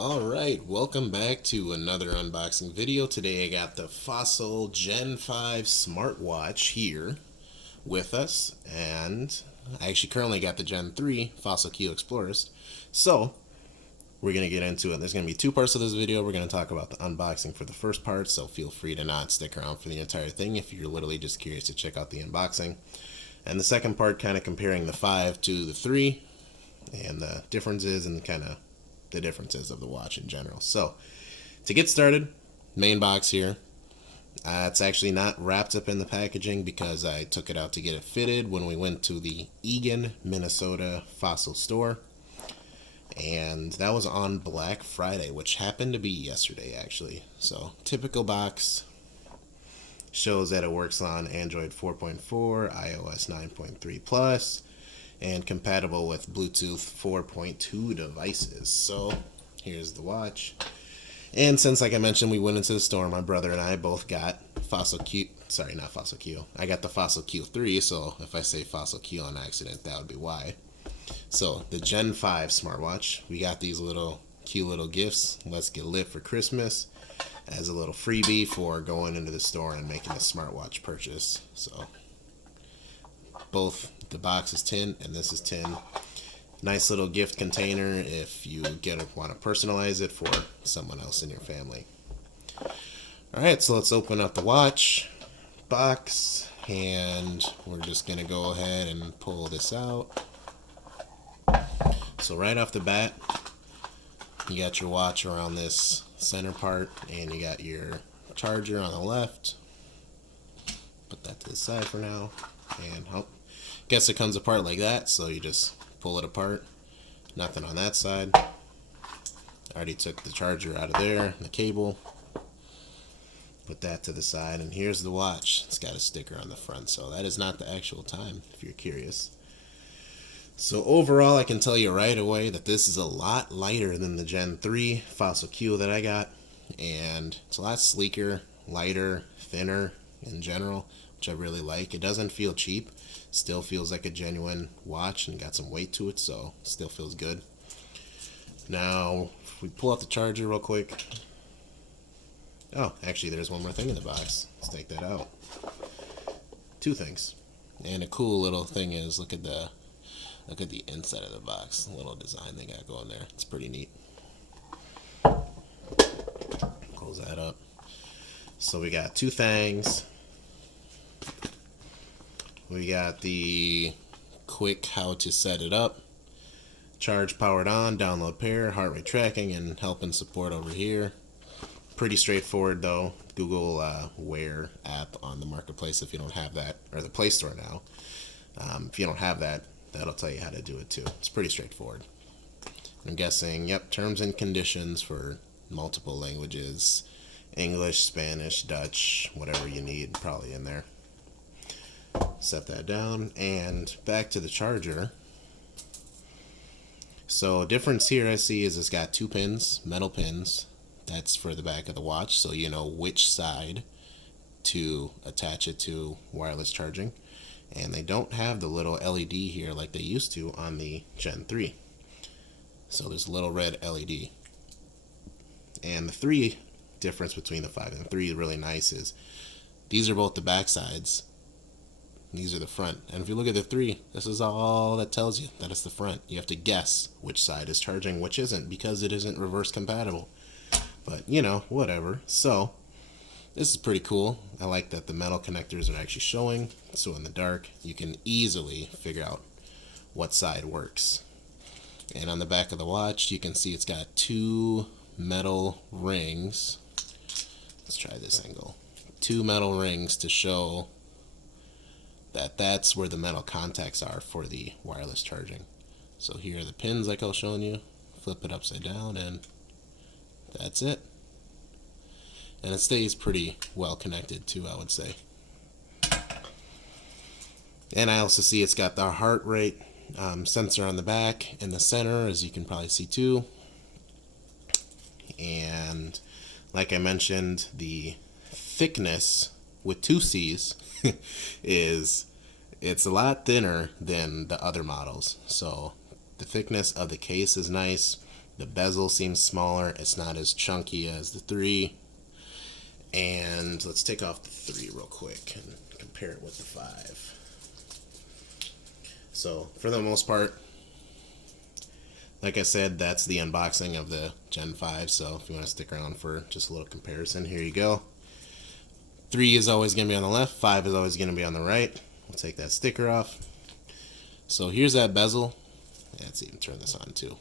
Alright, welcome back to another unboxing video. Today I got the Fossil Gen5 Smartwatch here with us, and I actually currently got the Gen3 Fossil Q Explorers. So, we're going to get into it. There's going to be two parts of this video. We're going to talk about the unboxing for the first part, so feel free to not stick around for the entire thing if you're literally just curious to check out the unboxing. And the second part, kind of comparing the 5 to the 3 and the differences and kind of the differences of the watch in general. So, to get started, main box here. It's actually not wrapped up in the packaging because I took it out to get it fitted when we went to the Eagan, Minnesota Fossil store. And that was on Black Friday, which happened to be yesterday actually. So, typical box. Shows that it works on Android 4.4, iOS 9.3 Plus, and compatible with Bluetooth 4.2 devices. So here's the watch. And since, like I mentioned, we went into the store, my brother and I both got Fossil Q. Sorry, not Fossil Q. I got the Fossil Q3, so if I say Fossil Q on accident, that would be why. So the Gen 5 smartwatch, we got these little cute little gifts. Let's get lit for Christmas as a little freebie for going into the store and making a smartwatch purchase. So both the box is tin and this is tin. Nice little gift container if you want to personalize it for someone else in your family. Alright, so let's open up the watch box and we're just going to go ahead and pull this out. So right off the bat, you got your watch around this center part and you got your charger on the left. Put that to the side for now. And guess it comes apart like that, so you just pull it apart. Nothing on that side. I already took the charger out of there, the cable. Put that to the side, and here's the watch. It's got a sticker on the front, so that is not the actual time, if you're curious. So overall, I can tell you right away that this is a lot lighter than the Gen 3 Fossil Q that I got, and it's a lot sleeker, lighter, thinner in general, which I really like. It doesn't feel cheap. Still feels like a genuine watch and got some weight to it, so still feels good. Now, if we pull out the charger real quick. Oh, actually, there's one more thing in the box. Let's take that out. Two things. And a cool little thing is, look at the inside of the box. The little design they got going there. It's pretty neat. Close that up. So we got two things. We got the quick how to set it up. Charge powered on, download pair, heart rate tracking, and help and support over here. Pretty straightforward though. Google Wear app on the marketplace if you don't have that, or the Play Store now. If you don't have that, that'll tell you how to do it too. It's pretty straightforward. I'm guessing, yep, terms and conditions for multiple languages. English, Spanish, Dutch, whatever you need, probably in there. Set that down, and back to the charger. So difference here I see is it's got two pins, metal pins. That's for the back of the watch, so you know which side to attach it to wireless charging. And they don't have the little LED here like they used to on the Gen 3. So there's a little red LED. And the 3 difference between the 5 and the 3 really nice is these are both the back sides. These are the front. And if you look at the 3, this is all that tells you that it's the front. You have to guess which side is charging, which isn't, because it isn't reverse compatible. But, you know, whatever. So, this is pretty cool. I like that the metal connectors are actually showing. So in the dark, you can easily figure out what side works. And on the back of the watch, you can see it's got two metal rings. Let's try this angle. Two metal rings to show that that's where the metal contacts are for the wireless charging. So here are the pins like I was showing you. Flip it upside down and that's it. And it stays pretty well connected too, I would say. And I also see it's got the heart rate sensor on the back in the center, as you can probably see too. And like I mentioned, the thickness with two C's is it's a lot thinner than the other models. So the thickness of the case is nice. The bezel seems smaller. It's not as chunky as the 3. And let's take off the 3 real quick and compare it with the 5. So for the most part, like I said, that's the unboxing of the Gen 5. So if you want to stick around for just a little comparison, here you go. 3 is always going to be on the left. 5 is always going to be on the right. We'll take that sticker off. So here's that bezel. Yeah, let's even turn this on too.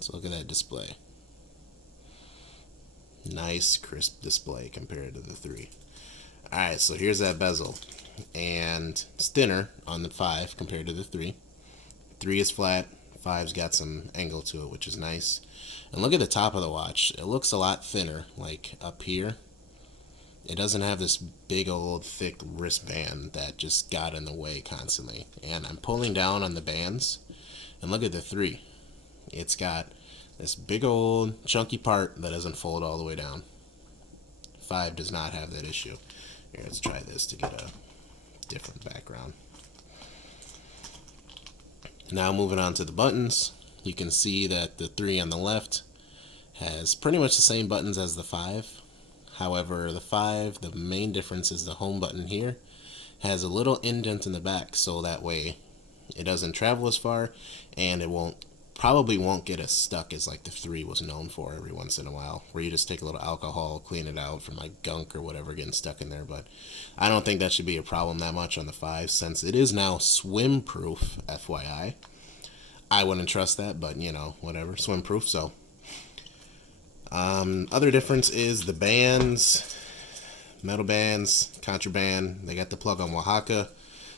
So look at that display. Nice crisp display compared to the 3. Alright, so here's that bezel. And it's thinner on the 5 compared to the 3. 3 is flat. 5's got some angle to it, which is nice. And look at the top of the watch. It looks a lot thinner, like up here. It doesn't have this big old thick wristband that just got in the way constantly. And I'm pulling down on the bands. And look at the 3. It's got this big old chunky part that doesn't fold all the way down. 5 does not have that issue. Here, let's try this to get a different background. Now moving on to the buttons, you can see that the 3 on the left has pretty much the same buttons as the 5. However, the 5, the main difference is the home button here has a little indent in the back, so that way it doesn't travel as far and it probably won't get as stuck as like the 3 was known for every once in a while, where you just take a little alcohol, clean it out from like gunk or whatever getting stuck in there. But I don't think that should be a problem that much on the 5, since it is now swim proof, FYI. I wouldn't trust that, but you know, whatever, swim proof. So other difference is the bands, metal bands, contraband. They got the plug on Oaxaca,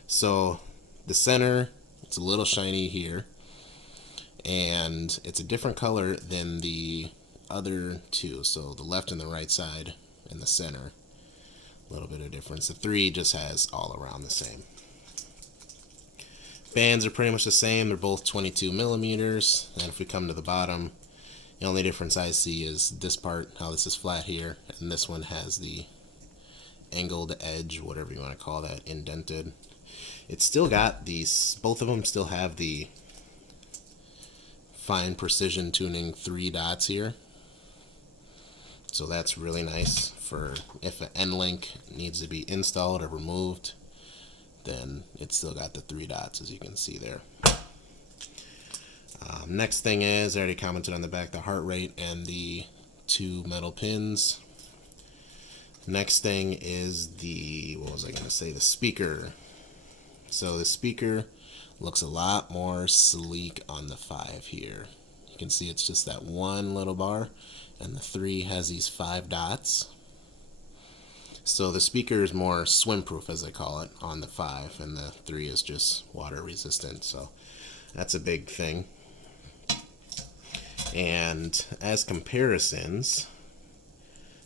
so the center, it's a little shiny here, and it's a different color than the other 2. So the left and the right side and the center, a little bit of difference. The 3 just has all around the same. Bands are pretty much the same. They're both 22 millimeters. And if we come to the bottom, the only difference I see is this part, how this is flat here, and this one has the angled edge, whatever you want to call that, indented. It's still got these, both of them still have the fine precision tuning 3 dots here. So that's really nice for if an end link needs to be installed or removed, then it's still got the 3 dots, as you can see there. Next thing is, I already commented on the back, the heart rate and the 2 metal pins. Next thing is the, what was I going to say, the speaker. So the speaker looks a lot more sleek on the 5 here. You can see it's just that one little bar, and the 3 has these 5 dots. So the speaker is more swim proof, as they call it, on the 5, and the 3 is just water resistant. So that's a big thing. And as comparisons,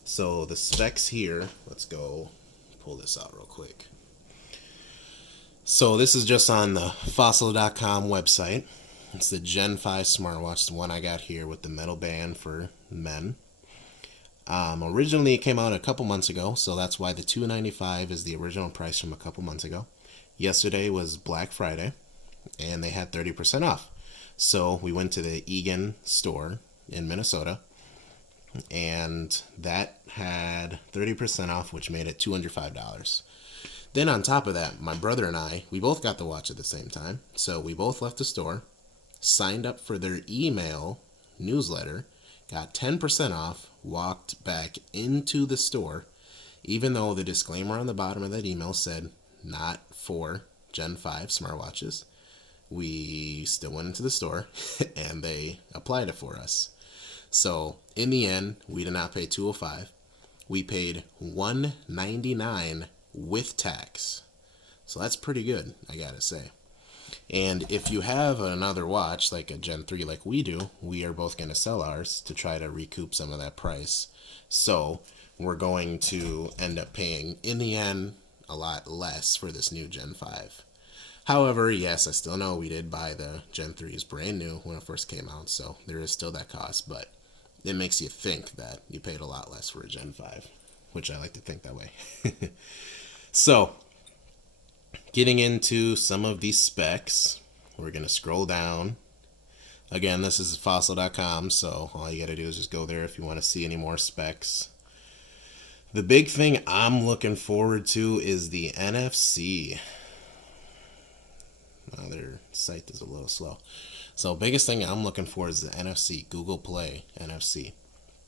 so the specs here, let's go pull this out real quick. So this is just on the fossil.com website. It's the Gen 5 smartwatch, the one I got here with the metal band for men. Originally it came out a couple months ago, so that's why the $295 is the original price from a couple months ago. Yesterday was Black Friday, and they had 30% off. So we went to the Egan store in Minnesota, and that had 30% off, which made it $205. Then on top of that, my brother and I, we both got the watch at the same time. So we both left the store, signed up for their email newsletter, got 10% off, walked back into the store, even though the disclaimer on the bottom of that email said not for Gen 5 smartwatches. We still went into the store and they applied it for us. So in the end, we did not pay $205. We paid $199 with tax. So that's pretty good, I gotta say. And if you have another watch, like a Gen 3 like we do, we are both going to sell ours to try to recoup some of that price. So we're going to end up paying, in the end, a lot less for this new Gen 5. However, yes, I still know we did buy the Gen 3s brand new when it first came out, so there is still that cost, but it makes you think that you paid a lot less for a Gen 5, which I like to think that way. So, getting into some of these specs, we're going to scroll down. Again, this is fossil.com, so all you got to do is just go there if you want to see any more specs. The big thing I'm looking forward to is the NFC. Their site is a little slow. So biggest thing I'm looking for is the NFC, Google Play NFC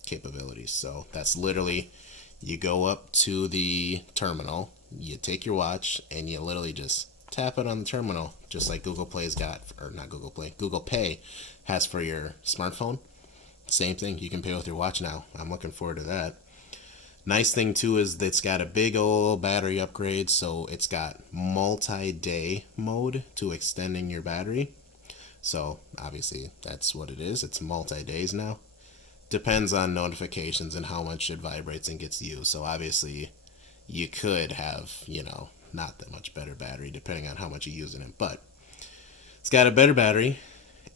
capabilities. So that's literally, you go up to the terminal, you take your watch, and you literally just tap it on the terminal, just like Google Play's got, or not Google Play, Google Pay has for your smartphone. Same thing, you can pay with your watch now. I'm looking forward to that. Nice thing too is that it's got a big old battery upgrade, so it's got multi-day mode to extending your battery. So obviously that's what it is, it's multi-days now. Depends on notifications and how much it vibrates and gets used. So obviously you could have, not that much better battery depending on how much you're using it, but it's got a better battery.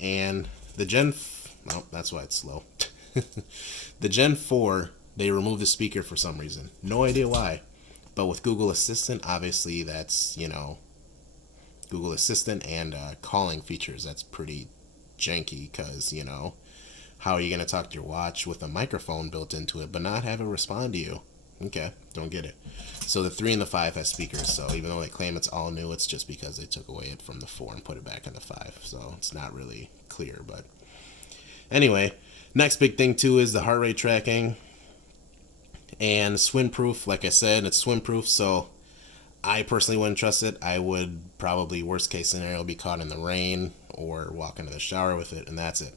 And the that's why it's slow. The Gen 4, they removed the speaker for some reason, no idea why, but with Google Assistant, obviously that's, Google Assistant and calling features, that's pretty janky, because how are you going to talk to your watch with a microphone built into it but not have it respond to you? Okay, don't get it. So the 3 and the 5 has speakers, so even though they claim it's all new, it's just because they took away it from the 4 and put it back in the 5, so it's not really clear. But anyway, next big thing too is the heart rate tracking and swim proof. Like I said, it's swim proof, so I personally wouldn't trust it. I would probably, worst case scenario, be caught in the rain or walk into the shower with it, and that's it.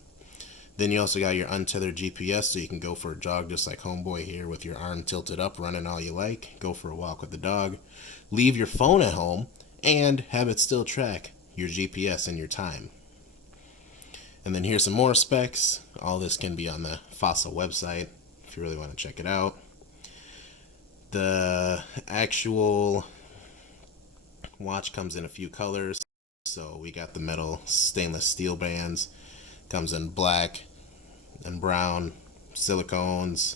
Then you also got your untethered GPS, so you can go for a jog just like homeboy here with your arm tilted up, running all you like, go for a walk with the dog, leave your phone at home, and have it still track your GPS and your time. And then here's some more specs. All this can be on the Fossil website if you really want to check it out. The actual watch comes in a few colors. So we got the metal stainless steel bands, comes in black and brown, silicones.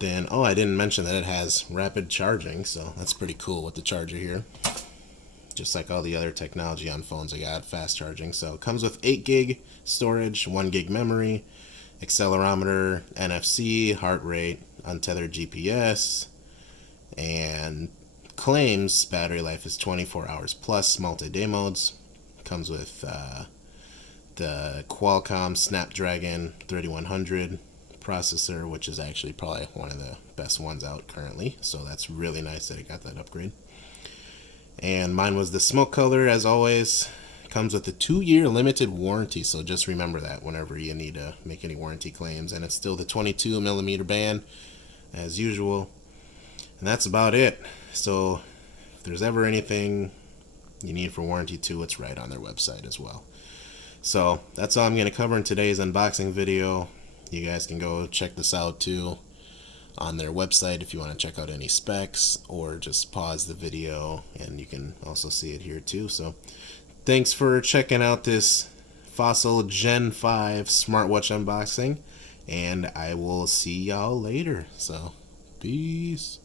Then, I didn't mention that it has rapid charging, so that's pretty cool with the charger here. Just like all the other technology on phones, I got fast charging. So it comes with 8 gig storage, 1 gig memory, accelerometer, NFC, heart rate, untethered GPS, and claims battery life is 24 hours plus, multi-day modes. Comes with the Qualcomm Snapdragon 3100 processor, which is actually probably one of the best ones out currently, so that's really nice that it got that upgrade. And mine was the smoke color, as always. Comes with a 2-year limited warranty, so just remember that whenever you need to make any warranty claims. And it's still the 22mm band as usual, and that's about it. So if there's ever anything you need for warranty too, it's right on their website as well. So that's all I'm going to cover in today's unboxing video. You guys can go check this out too on their website if you want to check out any specs, or just pause the video and you can also see it here too. So thanks for checking out this Fossil Gen 5 smartwatch unboxing, and I will see y'all later. So peace.